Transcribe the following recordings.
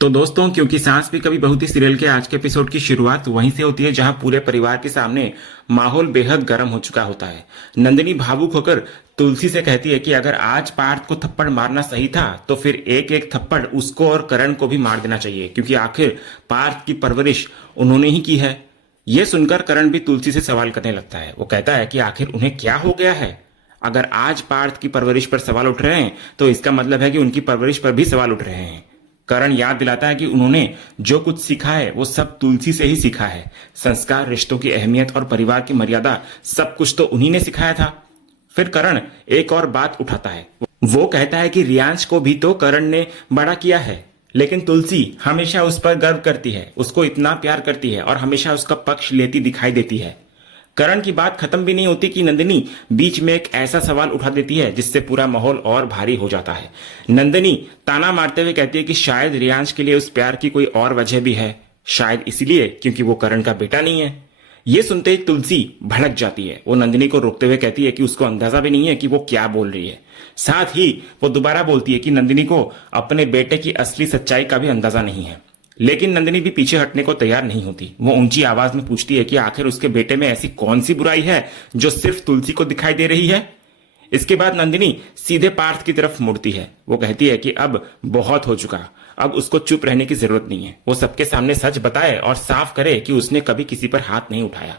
तो दोस्तों, क्योंकि सांस भी कभी बहू थी सीरियल के आज के एपिसोड की शुरुआत वहीं से होती है जहां पूरे परिवार के सामने माहौल बेहद गर्म हो चुका होता है। नंदिनी भावुक होकर तुलसी से कहती है कि अगर आज पार्थ को थप्पड़ मारना सही था तो फिर एक एक थप्पड़ उसको और करण को भी मार देना चाहिए, क्योंकि आखिर पार्थ की परवरिश उन्होंने ही की है। यह सुनकर करण भी तुलसी से सवाल करने लगता है। वो कहता है कि आखिर उन्हें क्या हो गया है। अगर आज पार्थ की परवरिश पर सवाल उठ रहे हैं तो इसका मतलब है कि उनकी परवरिश पर भी सवाल उठ रहे हैं। करण याद दिलाता है कि उन्होंने जो कुछ सीखा है वो सब तुलसी से ही सीखा है। संस्कार, रिश्तों की अहमियत और परिवार की मर्यादा सब कुछ तो उन्हीं ने सिखाया था। फिर करण एक और बात उठाता है। वो कहता है कि रियांश को भी तो करण ने बड़ा किया है, लेकिन तुलसी हमेशा उस पर गर्व करती है, उसको इतना प्यार करती है और हमेशा उसका पक्ष लेती दिखाई देती है। करण की बात खत्म भी नहीं होती कि नंदिनी बीच में एक ऐसा सवाल उठा देती है जिससे पूरा माहौल और भारी हो जाता है। नंदिनी ताना मारते हुए कहती है कि शायद रियांश के लिए उस प्यार की कोई और वजह भी है, शायद इसलिए क्योंकि वो करण का बेटा नहीं है। ये सुनते ही तुलसी भड़क जाती है। वो नंदिनी को रोकते हुए कहती है कि उसको अंदाजा भी नहीं है कि वो क्या बोल रही है। साथ ही वो दोबारा बोलती है कि नंदिनी को अपने बेटे की असली सच्चाई का भी अंदाजा नहीं है। लेकिन नंदिनी भी पीछे हटने को तैयार नहीं होती। वो ऊंची आवाज में पूछती है कि आखिर उसके बेटे में ऐसी कौन सी बुराई है जो सिर्फ तुलसी को दिखाई दे रही है। इसके बाद नंदिनी सीधे पार्थ की तरफ मुड़ती है। वो कहती है कि अब बहुत हो चुका, अब उसको चुप रहने की जरूरत नहीं है। वो सबके सामने सच बताए और साफ करे कि उसने कभी किसी पर हाथ नहीं उठाया।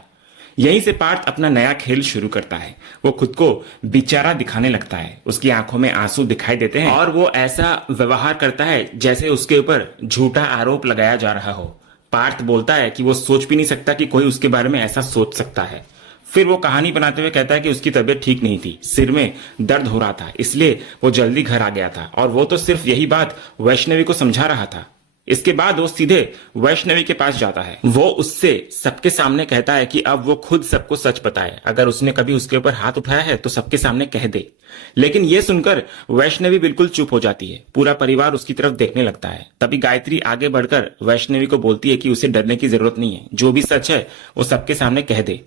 यहीं से पार्थ अपना नया खेल शुरू करता है। वो खुद को बेचारा दिखाने लगता है। उसकी आंखों में आंसू दिखाई देते हैं और वो ऐसा व्यवहार करता है जैसे उसके ऊपर झूठा आरोप लगाया जा रहा हो। पार्थ बोलता है कि वो सोच भी नहीं सकता कि कोई उसके बारे में ऐसा सोच सकता है। फिर वो कहानी बनाते हुए कहता है कि उसकी तबीयत ठीक नहीं थी, सिर में दर्द हो रहा था, इसलिए वो जल्दी घर आ गया था और वो तो सिर्फ यही बात वैष्णवी को समझा रहा था। इसके बाद वो सीधे वैष्णवी के पास जाता है। वो उससे सबके सामने कहता है कि अब वो खुद सबको सच बताए। अगर उसने कभी उसके ऊपर हाथ उठाया है तो सबके सामने कह दे। लेकिन ये सुनकर वैष्णवी बिल्कुल चुप हो जाती है। पूरा परिवार उसकी तरफ देखने लगता है। तभी गायत्री आगे बढ़कर वैष्णवी को बोलती है कि उसे डरने की जरूरत नहीं है, जो भी सच है वो सबके सामने कह दे।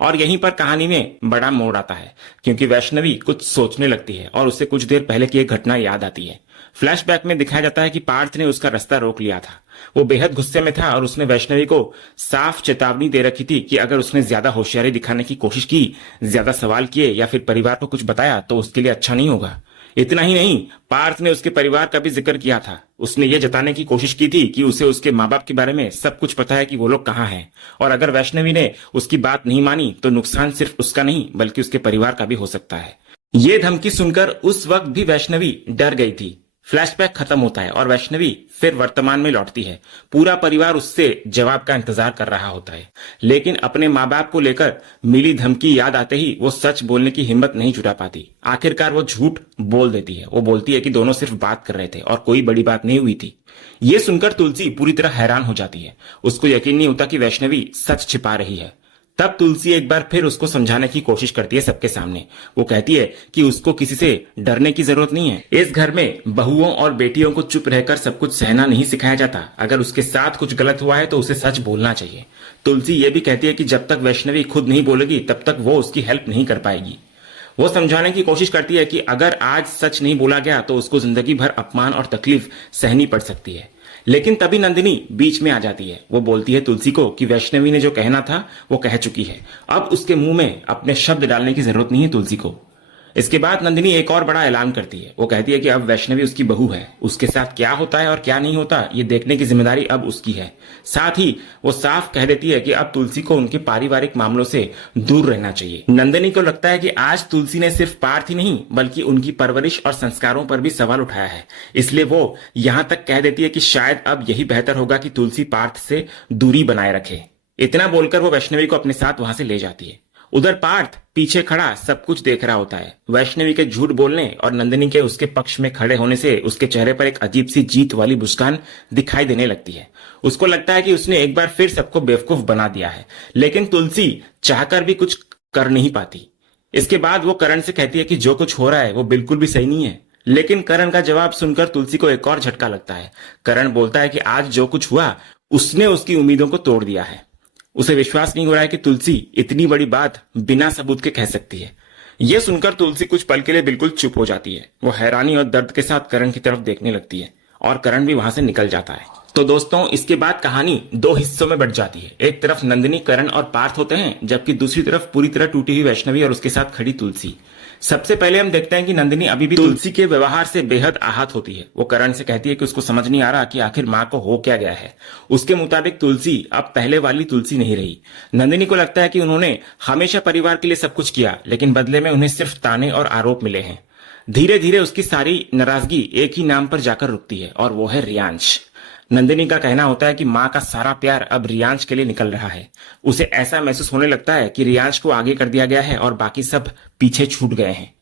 और यहीं पर कहानी में बड़ा मोड़ आता है, क्योंकि वैष्णवी कुछ सोचने लगती है और उसे कुछ देर पहले की एक घटना याद आती है। फ्लैशबैक में दिखाया जाता है कि पार्थ ने उसका रास्ता रोक लिया था। वो बेहद गुस्से में था और उसने वैष्णवी को साफ चेतावनी दे रखी थी कि अगर उसने ज्यादा होशियारी दिखाने की कोशिश की, ज्यादा सवाल किए या फिर परिवार को कुछ बताया तो उसके लिए अच्छा नहीं होगा। इतना ही नहीं, पार्थ ने उसके परिवार का भी जिक्र किया था। उसने ये जताने की कोशिश की थी कि उसे उसके माँ बाप के बारे में सब कुछ पता है कि वो लोग कहाँ हैं, और अगर वैष्णवी ने उसकी बात नहीं मानी तो नुकसान सिर्फ उसका नहीं बल्कि उसके परिवार का भी हो सकता है। ये धमकी सुनकर उस वक्त भी वैष्णवी डर गई थी। फ्लैशबैक खत्म होता है और वैष्णवी फिर वर्तमान में लौटती है। पूरा परिवार उससे जवाब का इंतजार कर रहा होता है, लेकिन अपने माँ बाप को लेकर मिली धमकी याद आते ही वो सच बोलने की हिम्मत नहीं जुटा पाती। आखिरकार वो झूठ बोल देती है। वो बोलती है कि दोनों सिर्फ बात कर रहे थे और कोई बड़ी बात नहीं हुई थी। ये सुनकर तुलसी पूरी तरह हैरान हो जाती है। उसको यकीन नहीं होता कि वैष्णवी सच छिपा रही है। तब तुलसी एक बार फिर उसको समझाने की कोशिश करती है सबके सामने। वो कहती है कि उसको किसी से डरने की जरूरत नहीं है। इस घर में बहुओं और बेटियों को चुप रहकर सब कुछ सहना नहीं सिखाया जाता। अगर उसके साथ कुछ गलत हुआ है तो उसे सच बोलना चाहिए। तुलसी ये भी कहती है कि जब तक वैष्णवी खुद नहीं बोलेगी तब तक वो उसकी हेल्प नहीं कर पाएगी। वो समझाने की कोशिश करती है कि अगर आज सच नहीं बोला गया तो उसको जिंदगी भर अपमान और तकलीफ सहनी पड़ सकती है। लेकिन तभी नंदिनी बीच में आ जाती है। वो बोलती है तुलसी को कि वैष्णवी ने जो कहना था वो कह चुकी है, अब उसके मुंह में अपने शब्द डालने की जरूरत नहीं है तुलसी को। इसके बाद नंदिनी एक और बड़ा ऐलान करती है। वो कहती है कि अब वैष्णवी उसकी बहू है, उसके साथ क्या होता है और क्या नहीं होता ये देखने की जिम्मेदारी अब उसकी है। साथ ही वो साफ कह देती है कि अब तुलसी को उनके पारिवारिक मामलों से दूर रहना चाहिए। नंदिनी को लगता है कि आज तुलसी ने सिर्फ पार्थ ही नहीं बल्कि उनकी परवरिश और संस्कारों पर भी सवाल उठाया है। इसलिए वो यहां तक कह देती है कि शायद अब यही बेहतर होगा कि तुलसी पार्थ से दूरी बनाए रखे। इतना बोलकर वो वैष्णवी को अपने साथ वहां से ले जाती है। उधर पार्थ पीछे खड़ा सब कुछ देख रहा होता है। वैष्णवी के झूठ बोलने और नंदिनी के उसके पक्ष में खड़े होने से उसके चेहरे पर एक अजीब सी जीत वाली मुस्कान दिखाई देने लगती है। उसको लगता है कि उसने एक बार फिर सबको बेवकूफ बना दिया है, लेकिन तुलसी चाहकर भी कुछ कर नहीं पाती। इसके बाद वो करण से कहती है कि जो कुछ हो रहा है वो बिल्कुल भी सही नहीं है। लेकिन करण का जवाब सुनकर तुलसी को एक और झटका लगता है। करण बोलता है कि आज जो कुछ हुआ उसने उसकी उम्मीदों को तोड़ दिया है। उसे विश्वास नहीं हो रहा है कि तुलसी इतनी बड़ी बात बिना सबूत के कह सकती है। यह सुनकर तुलसी कुछ पल के लिए बिल्कुल चुप हो जाती है। वो हैरानी और दर्द के साथ करण की तरफ देखने लगती है और करण भी वहां से निकल जाता है। तो दोस्तों, इसके बाद कहानी दो हिस्सों में बंट जाती है। एक तरफ नंदिनी, करण और पार्थ होते हैं, जबकि दूसरी तरफ पूरी तरह टूटी हुई वैष्णवी और उसके साथ खड़ी तुलसी। सबसे पहले हम देखते हैं कि नंदिनी अभी भी तुलसी के व्यवहार से बेहद आहत होती है। वो करण से कहती है कि उसको समझ नहीं आ रहा कि आखिर माँ को हो क्या गया है। उसके मुताबिक तुलसी अब पहले वाली तुलसी नहीं रही। नंदिनी को लगता है कि उन्होंने हमेशा परिवार के लिए सब कुछ किया, लेकिन बदले में उन्हें सिर्फ ताने और आरोप मिले हैं। धीरे धीरे उसकी सारी नाराजगी एक ही नाम पर जाकर रुकती है, और वो है रियांश। नंदिनी का कहना होता है कि माँ का सारा प्यार अब रियांश के लिए निकल रहा है। उसे ऐसा महसूस होने लगता है कि रियांश को आगे कर दिया गया है और बाकी सब पीछे छूट गए हैं।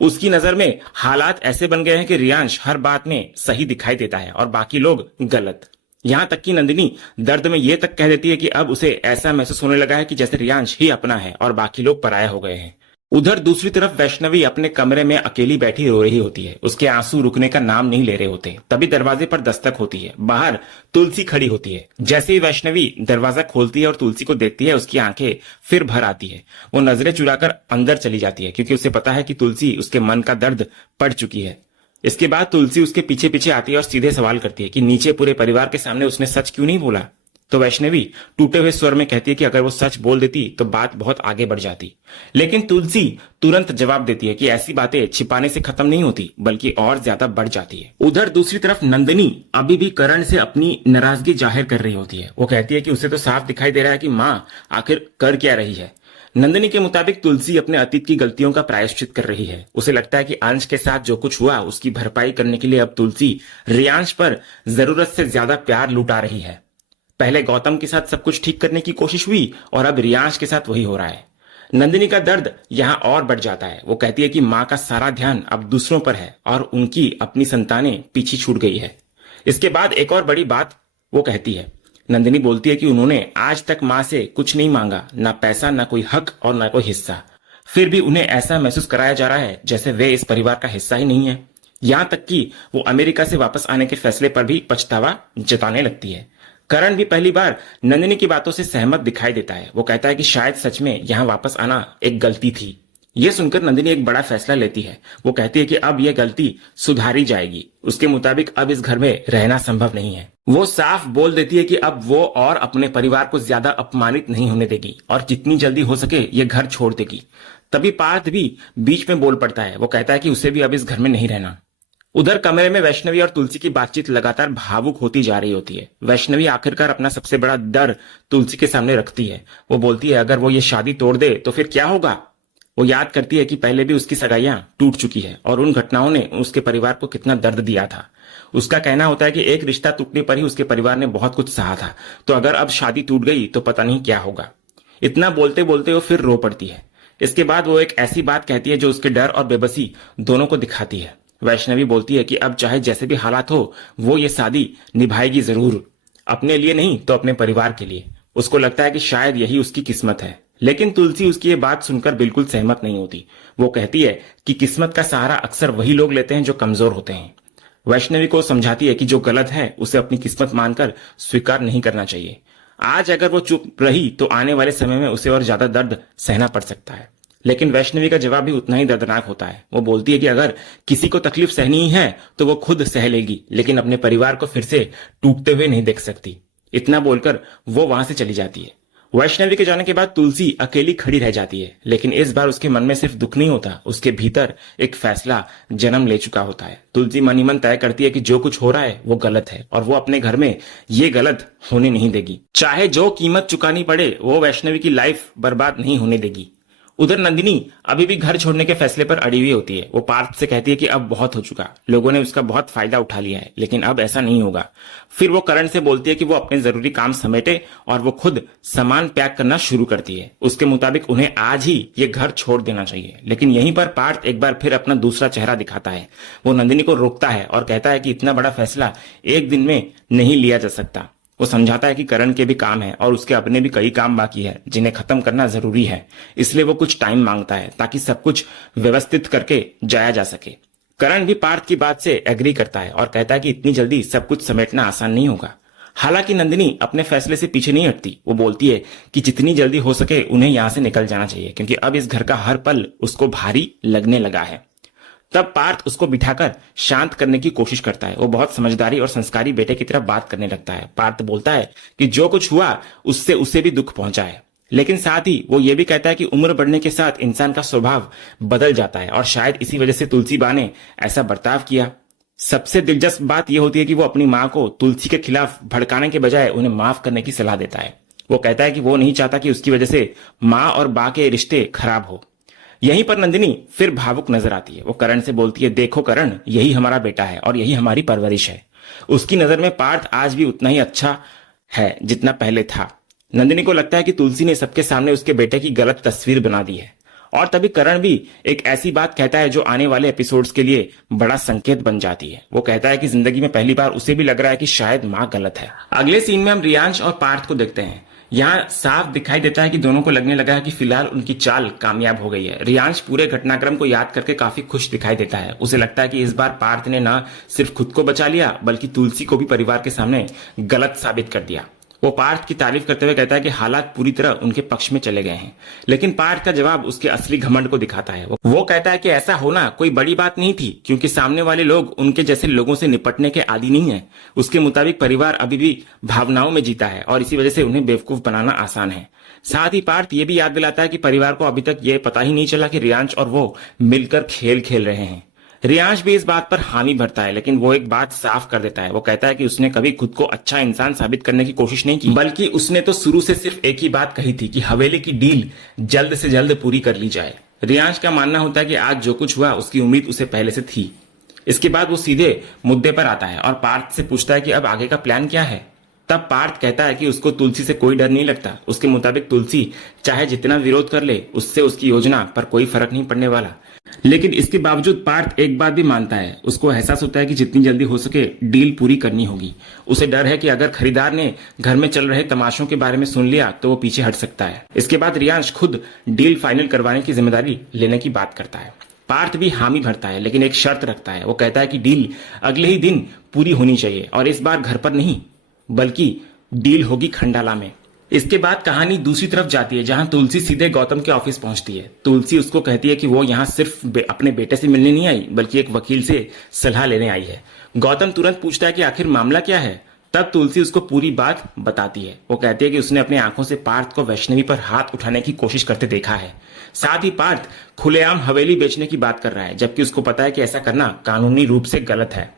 उसकी नजर में हालात ऐसे बन गए हैं कि रियांश हर बात में सही दिखाई देता है और बाकी लोग गलत। यहां तक कि नंदिनी दर्द में यह तक कह देती है कि अब उसे ऐसा महसूस होने लगा है कि जैसे रियांश ही अपना है और बाकी लोग पराये हो गए हैं। उधर दूसरी तरफ वैष्णवी अपने कमरे में अकेली बैठी रो रही होती है। उसके आंसू रुकने का नाम नहीं ले रहे होते। तभी दरवाजे पर दस्तक होती है। बाहर तुलसी खड़ी होती है। जैसे ही वैष्णवी दरवाजा खोलती है और तुलसी को देखती है, उसकी आंखें फिर भर आती है। वो नजरें चुराकर अंदर चली जाती है, क्योंकि उसे पता है कि तुलसी उसके मन का दर्द पढ़ चुकी है। इसके बाद तुलसी उसके पीछे पीछे आती है और सीधे सवाल करती है कि नीचे पूरे परिवार के सामने उसने सच क्यों नहीं बोला। तो वैष्णवी टूटे हुए स्वर में कहती है कि अगर वो सच बोल देती तो बात बहुत आगे बढ़ जाती। लेकिन तुलसी तुरंत जवाब देती है कि ऐसी बातें छिपाने से खत्म नहीं होती, बल्कि और ज्यादा बढ़ जाती है। उधर दूसरी तरफ नंदिनी अभी भी करण से अपनी नाराजगी जाहिर कर रही होती है। वो कहती है कि उसे तो साफ दिखाई दे रहा है कि माँ आखिर कर क्या रही है। नंदिनी के मुताबिक तुलसी अपने अतीत की गलतियों का प्रायश्चित कर रही है। उसे लगता है कि अंश के साथ जो कुछ हुआ उसकी भरपाई करने के लिए अब तुलसी रियांश पर जरूरत से ज्यादा प्यार लुटा रही है। पहले गौतम के साथ सब कुछ ठीक करने की कोशिश हुई और अब रियांश के साथ वही हो रहा है। नंदिनी का दर्द यहां और बढ़ जाता है। वो कहती है कि माँ का सारा ध्यान अब दूसरों पर है और उनकी अपनी संतानें पीछे छूट गई है। इसके बाद एक और बड़ी बात वो कहती है। नंदिनी बोलती है कि उन्होंने आज तक माँ से कुछ नहीं मांगा, ना पैसा, ना कोई हक और ना कोई हिस्सा। फिर भी उन्हें ऐसा महसूस कराया जा रहा है जैसे वे इस परिवार का हिस्सा ही नहीं है। यहां तक कि वो अमेरिका से वापस आने के फैसले पर भी पछतावा जताने लगती है। करण भी पहली बार नंदिनी की बातों से सहमत दिखाई देता है। वो कहता है कि शायद सच में यहाँ वापस आना एक गलती थी। यह सुनकर नंदिनी एक बड़ा फैसला लेती है। वो कहती है कि अब यह गलती सुधारी जाएगी। उसके मुताबिक अब इस घर में रहना संभव नहीं है। वो साफ बोल देती है कि अब वो और अपने परिवार को ज्यादा अपमानित नहीं होने देगी और जितनी जल्दी हो सके ये घर छोड़ देगी। तभी पार्थ भी बीच में बोल पड़ता है। वो कहता है कि उसे भी अब इस घर में नहीं रहना। उधर कमरे में वैष्णवी और तुलसी की बातचीत लगातार भावुक होती जा रही होती है। वैष्णवी आखिरकार अपना सबसे बड़ा डर तुलसी के सामने रखती है। वो बोलती है अगर वो ये शादी तोड़ दे तो फिर क्या होगा। वो याद करती है कि पहले भी उसकी सगाइयां टूट चुकी है और उन घटनाओं ने उसके परिवार को कितना दर्द दिया था। उसका कहना होता है कि एक रिश्ता टूटने पर ही उसके परिवार ने बहुत कुछ सहा था, तो अगर अब शादी टूट गई तो पता नहीं क्या होगा। इतना बोलते बोलते वो फिर रो पड़ती है। इसके बाद वो एक ऐसी बात कहती है जो उसके डर और बेबसी दोनों को दिखाती है। वैष्णवी बोलती है कि अब चाहे जैसे भी हालात हो वो ये शादी निभाएगी जरूर, अपने लिए नहीं तो अपने परिवार के लिए। उसको लगता है कि शायद यही उसकी किस्मत है। लेकिन तुलसी उसकी ये बात सुनकर बिल्कुल सहमत नहीं होती। वो कहती है कि किस्मत का सहारा अक्सर वही लोग लेते हैं जो कमजोर होते हैं। वैष्णवी को समझाती है कि जो गलत है उसे अपनी किस्मत मानकर स्वीकार नहीं करना चाहिए। आज अगर वो चुप रही तो आने वाले समय में उसे और ज्यादा दर्द सहना पड़ सकता है। लेकिन वैष्णवी का जवाब भी उतना ही दर्दनाक होता है। वो बोलती है कि अगर किसी को तकलीफ सहनी ही है तो वो खुद सह लेगी, लेकिन अपने परिवार को फिर से टूटते हुए नहीं देख सकती। इतना बोलकर वो वहां से चली जाती है। वैष्णवी के जाने के बाद तुलसी अकेली खड़ी रह जाती है। लेकिन इस बार उसके मन में सिर्फ दुख नहीं होता, उसके भीतर एक फैसला जन्म ले चुका होता है। तुलसी मन ही मन तय करती है कि जो कुछ हो रहा है वो गलत है और वो अपने घर में ये गलत होने नहीं देगी। चाहे जो कीमत चुकानी पड़े वो वैष्णवी की लाइफ बर्बाद नहीं होने देगी। उधर नंदिनी अभी भी घर छोड़ने के फैसले पर अड़ी हुई होती है। वो पार्थ से कहती है कि अब बहुत हो चुका, लोगों ने उसका बहुत फायदा उठा लिया है, लेकिन अब ऐसा नहीं होगा। फिर वो करण से बोलती है कि वो अपने जरूरी काम समेटे और वो खुद सामान पैक करना शुरू करती है। उसके मुताबिक उन्हें आज ही ये घर छोड़ देना चाहिए। लेकिन यहीं पर पार्थ एक बार फिर अपना दूसरा चेहरा दिखाता है। वो नंदिनी को रोकता है और कहता है कि इतना बड़ा फैसला एक दिन में नहीं लिया जा सकता। वो समझाता है कि करण के भी काम है और उसके अपने भी कई काम बाकी है जिन्हें खत्म करना जरूरी है। इसलिए वो कुछ टाइम मांगता है ताकि सब कुछ व्यवस्थित करके जाया जा सके। करण भी पार्थ की बात से एग्री करता है और कहता है कि इतनी जल्दी सब कुछ समेटना आसान नहीं होगा। हालांकि नंदिनी अपने फैसले से पीछे नहीं हटती। वो बोलती है कि जितनी जल्दी हो सके उन्हें यहां से निकल जाना चाहिए, क्योंकि अब इस घर का हर पल उसको भारी लगने लगा है। तब पार्थ उसको बिठाकर शांत करने की कोशिश करता है। वो बहुत समझदारी और संस्कारी बेटे की तरह बात करने लगता है। पार्थ बोलता है कि जो कुछ हुआ उससे उसे भी दुख पहुंचा है, लेकिन साथ ही वो ये भी कहता है कि उम्र बढ़ने के साथ इंसान का स्वभाव बदल जाता है और शायद इसी वजह से तुलसी बा ने ऐसा बर्ताव किया। सबसे दिलचस्प बात यह होती है कि वो अपनी माँ को तुलसी के खिलाफ भड़काने के बजाय उन्हें माफ करने की सलाह देता है। वो कहता है कि वो नहीं चाहता कि उसकी वजह से माँ और बा के रिश्ते खराब हो। यहीं पर नंदिनी फिर भावुक नजर आती है। वो करण से बोलती है, देखो करण, यही हमारा बेटा है और यही हमारी परवरिश है। उसकी नजर में पार्थ आज भी उतना ही अच्छा है जितना पहले था। नंदिनी को लगता है कि तुलसी ने सबके सामने उसके बेटे की गलत तस्वीर बना दी है। और तभी करण भी एक ऐसी बात कहता है जो आने वाले एपिसोड्स के लिए बड़ा संकेत बन जाती है। वो कहता है कि जिंदगी में पहली बार उसे भी लग रहा है कि शायद माँ गलत है। अगले सीन में हम रियांश और पार्थ को देखते हैं। यहाँ साफ दिखाई देता है कि दोनों को लगने लगा है कि फिलहाल उनकी चाल कामयाब हो गई है। रियांश पूरे घटनाक्रम को याद करके काफी खुश दिखाई देता है। उसे लगता है कि इस बार पार्थ ने न सिर्फ खुद को बचा लिया बल्कि तुलसी को भी परिवार के सामने गलत साबित कर दिया। वो पार्थ की तारीफ करते हुए कहता है कि हालात पूरी तरह उनके पक्ष में चले गए हैं, लेकिन पार्थ का जवाब उसके असली घमंड को दिखाता है। वो कहता है कि ऐसा होना कोई बड़ी बात नहीं थी, क्योंकि सामने वाले लोग उनके जैसे लोगों से निपटने के आदी नहीं है। उसके मुताबिक परिवार अभी भी भावनाओं में जीता है और इसी वजह से उन्हें बेवकूफ बनाना आसान है। साथ ही पार्थ ये भी याद दिलाता है कि परिवार को अभी तक ये पता ही नहीं चला कि रियांश और वो मिलकर खेल खेल रहे हैं। रियांश भी इस बात पर हामी भरता है, लेकिन वो एक बात साफ कर देता है। वो कहता है कि उसने कभी खुद को अच्छा इंसान साबित करने की कोशिश नहीं की, बल्कि उसने तो शुरू से सिर्फ एक ही बात कही थी कि हवेली की डील जल्द से जल्द पूरी कर ली जाए। रियांश का मानना होता है कि आज जो कुछ हुआ उसकी उम्मीद उसे पहले से थी। इसके बाद वो सीधे मुद्दे पर आता है और पार्थ से पूछता है कि अब आगे का प्लान क्या है। तब पार्थ कहता है कि उसको तुलसी से कोई डर नहीं लगता। उसके मुताबिक तुलसी चाहे जितना विरोध कर ले, उससे उसकी योजना पर कोई फर्क नहीं पड़ने वाला। लेकिन इसके बावजूद पार्थ एक बात भी मानता है। उसको एहसास होता है कि जितनी जल्दी हो सके डील पूरी करनी होगी। उसे डर है कि अगर खरीदार ने घर में चल रहे तमाशों के बारे में सुन लिया तो वो पीछे हट सकता है। इसके बाद रियांश खुद डील फाइनल करवाने की जिम्मेदारी लेने की बात करता है। पार्थ भी हामी भरता है, लेकिन एक शर्त रखता है। वो कहता है कि डील अगले ही दिन पूरी होनी चाहिए और इस बार घर पर नहीं बल्कि डील होगी खंडाला में। इसके बाद कहानी दूसरी तरफ जाती है, जहां तुलसी सीधे गौतम के ऑफिस पहुंचती है। तुलसी उसको कहती है कि वो यहाँ सिर्फ अपने बेटे से मिलने नहीं आई बल्कि एक वकील से सलाह लेने आई है। गौतम तुरंत पूछता है कि आखिर मामला क्या है। तब तुलसी उसको पूरी बात बताती है। वो कहती है कि उसने अपनी आंखों से पार्थ को वैष्णवी पर हाथ उठाने की कोशिश करते देखा है। साथ ही पार्थ खुलेआम हवेली बेचने की बात कर रहा है, जबकि उसको पता है कि ऐसा करना कानूनी रूप से गलत है।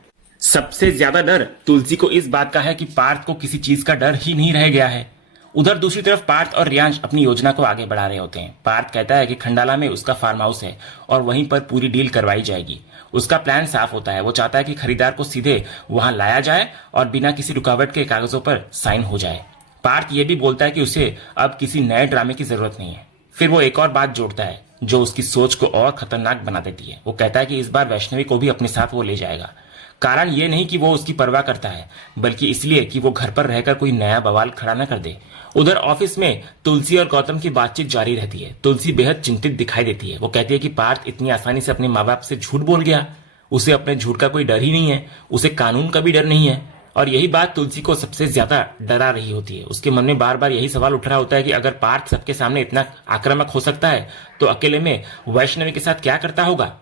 सबसे ज्यादा डर तुलसी को इस बात का है कि पार्थ को किसी चीज का डर ही नहीं रह गया है। उधर दूसरी तरफ पार्थ और रियांश अपनी योजना को आगे बढ़ा रहे होते हैं। पार्थ कहता है कि खंडाला में उसका फार्म हाउस है और वहीं पर पूरी डील करवाई जाएगी। उसका प्लान साफ होता है। वो चाहता है कि खरीदार को सीधे वहां लाया जाए और बिना किसी रुकावट के कागजों पर साइन हो जाए। पार्थ ये भी बोलता है कि उसे अब किसी नए ड्रामे की जरूरत नहीं है। फिर वो एक और बात जोड़ता है जो उसकी सोच को और खतरनाक बना देती है। वो कहता है कि इस बार वैष्णवी को भी अपने साथ वो ले जाएगा। कारण ये नहीं कि वो उसकी परवाह करता है, बल्कि इसलिए कि वो घर पर रहकर कोई नया बवाल खड़ा न कर दे। उधर ऑफिस में तुलसी और गौतम की बातचीत जारी रहती है। तुलसी बेहद चिंतित दिखाई देती है। वो कहती है कि पार्थ इतनी आसानी से अपने माँ बाप से झूठ बोल गया। उसे अपने झूठ का कोई डर ही नहीं है, उसे कानून का भी डर नहीं है। और यही बात तुलसी को सबसे ज्यादा डरा रही होती है। उसके मन में बार बार यही सवाल उठ रहा होता है कि अगर पार्थ सबके सामने इतना आक्रामक हो सकता है तो अकेले में वैष्णवी के साथ क्या करता होगा।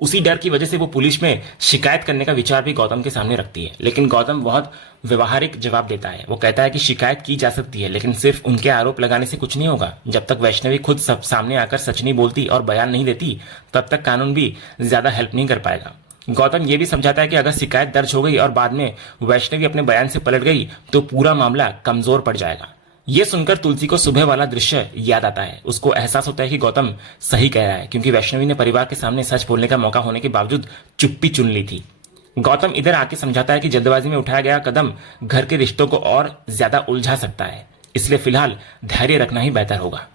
उसी डर की वजह से वो पुलिस में शिकायत करने का विचार भी गौतम के सामने रखती है, लेकिन गौतम बहुत व्यवहारिक जवाब देता है। वो कहता है कि शिकायत की जा सकती है, लेकिन सिर्फ उनके आरोप लगाने से कुछ नहीं होगा। जब तक वैष्णवी खुद सब सामने आकर सच नहीं बोलती और बयान नहीं देती, तब तक कानून भी ज्यादा हेल्प नहीं कर पाएगा। गौतम ये भी समझाता है कि अगर शिकायत दर्ज हो गई और बाद में वैष्णवी अपने बयान से पलट गई तो पूरा मामला कमजोर पड़ जाएगा। ये सुनकर तुलसी को सुबह वाला दृश्य याद आता है। उसको एहसास होता है कि गौतम सही कह रहा है, क्योंकि वैष्णवी ने परिवार के सामने सच बोलने का मौका होने के बावजूद चुप्पी चुन ली थी। गौतम इधर आके समझाता है कि जल्दबाजी में उठाया गया कदम घर के रिश्तों को और ज्यादा उलझा सकता है, इसलिए फिलहाल धैर्य रखना ही बेहतर होगा।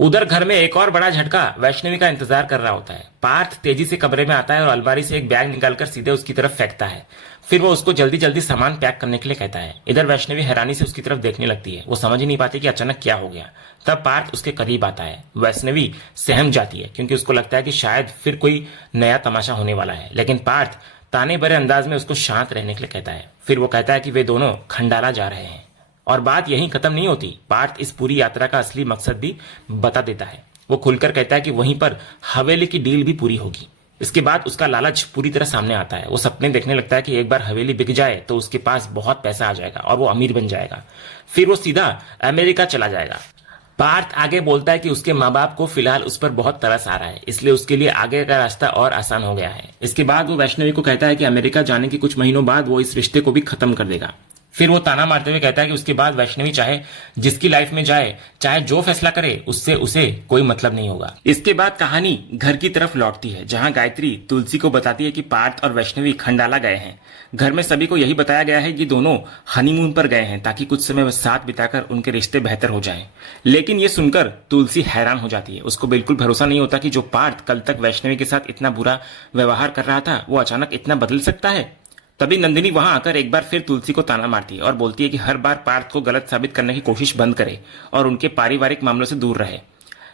उधर घर में एक और बड़ा झटका वैष्णवी का इंतजार कर रहा होता है। पार्थ तेजी से कमरे में आता है और अलमारी से एक बैग निकालकर सीधे उसकी तरफ फेंकता है। फिर वो उसको जल्दी जल्दी सामान पैक करने के लिए कहता है। इधर वैष्णवी हैरानी से उसकी तरफ देखने लगती है। वो समझ ही नहीं पाती कि अचानक क्या हो गया। तब पार्थ उसके करीब आता है। वैष्णवी सहम जाती है, क्योंकि उसको लगता है कि शायद फिर कोई नया तमाशा होने वाला है, लेकिन पार्थ ताने भरे अंदाज में उसको शांत रहने के लिए कहता है। फिर वो कहता है कि वे दोनों खंडाला जा रहे हैं और बात यहीं खत्म नहीं होती। पार्थ इस पूरी यात्रा का असली मकसद भी बता देता है। वो खुलकर कहता है कि वहीं पर हवेली की डील भी पूरी होगी। इसके बाद उसका लालच पूरी तरह सामने आता है। वो सपने देखने लगता है कि एक बार हवेली बिक जाए तो उसके पास बहुत पैसा आ जाएगा और वो अमीर बन जाएगा। फिर वो सीधा अमेरिका चला जाएगा। पार्थ आगे बोलता है कि उसके माँ बाप को फिलहाल उस पर बहुत तरस आ रहा है, इसलिए उसके लिए आगे का रास्ता और आसान हो गया है। इसके बाद वो वैष्णवी को कहता है कि अमेरिका जाने के कुछ महीनों बाद वो इस रिश्ते को भी खत्म कर देगा। फिर वो ताना मारते हुए कहता है कि उसके बाद वैष्णवी चाहे जिसकी लाइफ में जाए, चाहे जो फैसला करे, उससे उसे कोई मतलब नहीं होगा। इसके बाद कहानी घर की तरफ लौटती है, जहां गायत्री तुलसी को बताती है कि पार्थ और वैष्णवी खंडाला गए हैं। घर में सभी को यही बताया गया है कि दोनों हनीमून पर गए हैं ताकि कुछ समय साथ बिताकर उनके रिश्ते बेहतर हो जाएं। लेकिन ये सुनकर तुलसी हैरान हो जाती है। उसको बिल्कुल भरोसा नहीं होता कि जो पार्थ कल तक वैष्णवी के साथ इतना बुरा व्यवहार कर रहा था, वो अचानक इतना बदल सकता है। तभी नंदिनी वहां आकर एक बार फिर तुलसी को ताना मारती है और बोलती है कि हर बार पार्थ को गलत साबित करने की कोशिश बंद करे और उनके पारिवारिक मामलों से दूर रहे।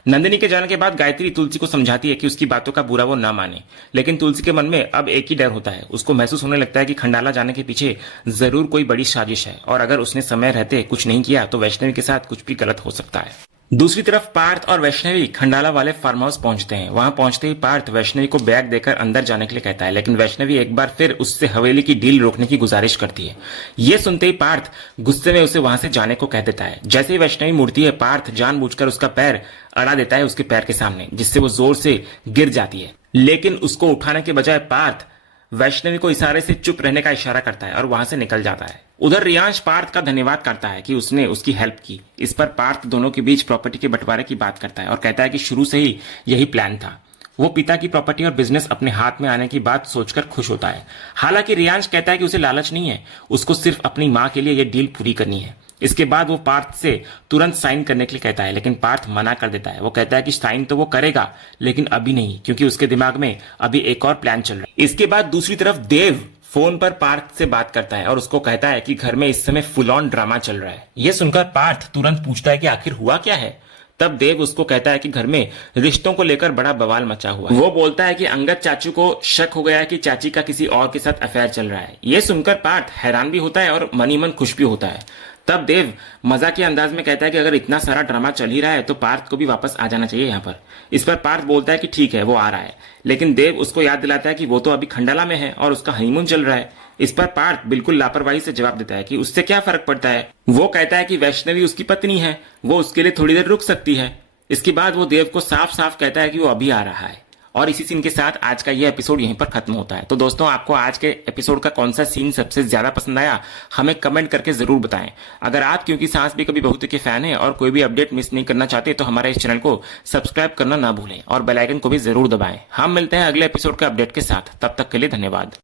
नंदिनी के जाने के बाद गायत्री तुलसी को समझाती है कि उसकी बातों का बुरा वो ना माने, लेकिन तुलसी के मन में अब एक ही डर होता है। उसको महसूस होने लगता है कि खंडाला जाने के पीछे जरूर कोई बड़ी साजिश है और अगर उसने समय रहते कुछ नहीं किया तो वैष्णवी के साथ कुछ भी गलत हो सकता है। दूसरी तरफ पार्थ और वैष्णवी खंडाला वाले फार्म हाउस पहुंचते हैं। वहां पहुंचते ही पार्थ वैष्णवी को बैग देकर अंदर जाने के लिए कहता है, लेकिन वैष्णवी एक बार फिर उससे हवेली की डील रोकने की गुजारिश करती है। ये सुनते ही पार्थ गुस्से में उसे वहां से जाने को कह देता है। जैसे ही वैष्णवी मुड़ती है, पार्थ जानबूझकर उसका पैर अड़ा देता है उसके पैर के सामने, जिससे वो जोर से गिर जाती है। लेकिन उसको उठाने के बजाय पार्थ वैष्णवी को इशारे से चुप रहने का इशारा करता है और वहां से निकल जाता है। उधर रियांश पार्थ का धन्यवाद करता है कि उसने उसकी हेल्प की। इस पर पार्थ दोनों के बीच प्रॉपर्टी के बंटवारे की बात करता है और कहता है कि शुरू से ही यही प्लान था। वो पिता की प्रॉपर्टी और बिजनेस अपने हाथ में आने की बात सोचकर खुश होता है। हालांकि रियांश कहता है कि उसे लालच नहीं है, उसको सिर्फ अपनी मां के लिए यह डील पूरी करनी है। इसके बाद वो पार्थ से तुरंत साइन करने के लिए कहता है, लेकिन पार्थ मना कर देता है। वो कहता है कि साइन तो वो करेगा, लेकिन अभी नहीं, क्योंकि उसके दिमाग में अभी एक और प्लान चल रहा है। इसके बाद दूसरी तरफ देव फोन पर पार्थ से बात करता है और उसको कहता है कि घर में इस समय फुल ऑन ड्रामा चल रहा है। यह सुनकर पार्थ तुरंत पूछता है कि आखिर हुआ क्या है। तब देव उसको कहता है कि घर में रिश्तों को लेकर बड़ा बवाल मचा हुआ है। वो बोलता है कि अंगद चाचू को शक हो गया है कि चाची का किसी और के साथ अफेयर चल रहा है। ये सुनकर पार्थ हैरान भी होता है और मनी मन खुश भी होता है। तब देव मजाक के अंदाज में कहता है कि अगर इतना सारा ड्रामा चल ही रहा है तो पार्थ को भी वापस आ जाना चाहिए यहाँ पर। इस पर पार्थ बोलता है कि ठीक है, वो आ रहा है, लेकिन देव उसको याद दिलाता है कि वो तो अभी खंडाला में है और उसका हनीमून चल रहा है। इस पर पार्थ बिल्कुल लापरवाही से जवाब देता है कि उससे क्या फर्क पड़ता है। वो कहता है कि वैष्णवी उसकी पत्नी है, वो उसके लिए थोड़ी देर रुक सकती है। इसके बाद वो देव को साफ साफ कहता है कि वो अभी आ रहा है। और इसी सीन के साथ आज का ये एपिसोड यहीं पर खत्म होता है। तो दोस्तों, आपको आज के एपिसोड का कौन सा सीन सबसे ज्यादा पसंद आया, हमें कमेंट करके जरूर बताएं। अगर आप क्योंकि सास भी कभी बहू के फैन है और कोई भी अपडेट मिस नहीं करना चाहते तो हमारे इस चैनल को सब्सक्राइब करना ना भूलें और बेल आइकन को भी जरूर दबाएं। हम मिलते हैं अगले एपिसोड के अपडेट के साथ। तब तक के लिए धन्यवाद।